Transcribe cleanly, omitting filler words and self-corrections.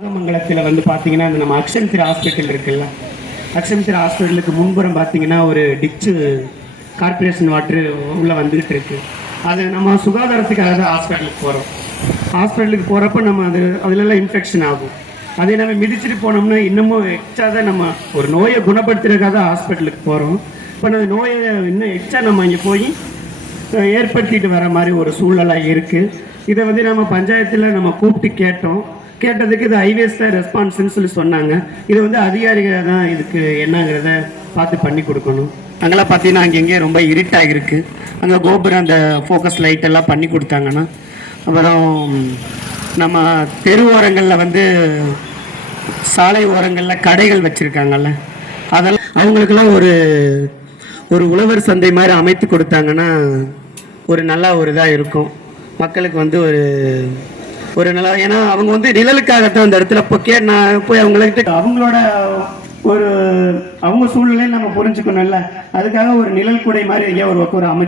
நாகமங்கலத்தில் வந்து பார்த்தீங்கன்னா இந்த நம்ம அக்ஷயமித்ரா ஹாஸ்பிட்டல் இருக்குல்ல, அக்ஷயமித்ரா ஹாஸ்பிட்டலுக்கு முன்புறம் பார்த்தீங்கன்னா ஒரு டிச்சு கார்பரேஷன் வாட்ரு உள்ளே வந்துக்கிட்டு இருக்கு. அது நம்ம சுகாதாரத்துக்காக தான் ஹாஸ்பிட்டலுக்கு போகிறோம். ஹாஸ்பிட்டலுக்கு போகிறப்ப நம்ம அதுலலாம் இன்ஃபெக்ஷன் ஆகும். அதே நம்ம மிதிச்சுட்டு போனோம்னா இன்னமும் எக்ஸ்ட்ரா தான் நம்ம ஒரு நோயை குணப்படுத்துறதுக்காக தான் ஹாஸ்பிட்டலுக்கு போகிறோம். இப்போ அந்த நோயை இன்னும் எக்ஸ்ட்ரா நம்ம இங்கே போய் ஏற்படுத்திட்டு வர மாதிரி ஒரு சூழலாக இருக்குது. இதை வந்து நம்ம பஞ்சாயத்தில் நம்ம கூப்பிட்டு கேட்டதுக்கு இது ஹைவேஸ் தான் ரெஸ்பான்ஸ்ன்னு சொன்னாங்க. இது வந்து அதிகாரிகள் தான் இதுக்கு என்னங்கிறத பார்த்து பண்ணி கொடுக்கணும். அங்கெல்லாம் பார்த்தீங்கன்னா அங்கங்கே ரொம்ப இருட்டாக இருக்குது. அங்கே கோபுரம் அந்த ஃபோக்கஸ் லைட் எல்லாம் பண்ணி கொடுத்தாங்கன்னா, அப்புறம் நம்ம தெரு ஓரங்களில் வந்து சாலை ஓரங்களில் கடைகள் வச்சுருக்காங்கல்ல, அதெல்லாம் அவங்களுக்கெல்லாம் ஒரு உழவர் சந்தை மாதிரி அமைத்து கொடுத்தாங்கன்னா ஒரு நல்ல ஒரு இதாக இருக்கும். மக்களுக்கு வந்து ஒரு நல்லா, ஏன்னா அவங்க வந்து நிழலுக்காகத்தான் அந்த இடத்துல நான் போய் அவங்கள்ட்ட அவங்களோட அவங்க சூழ்நிலையை நம்ம புரிஞ்சுக்கணும்ல, அதுக்காக ஒரு நிழல் கூடை மாதிரி ஒரு அமைச்சு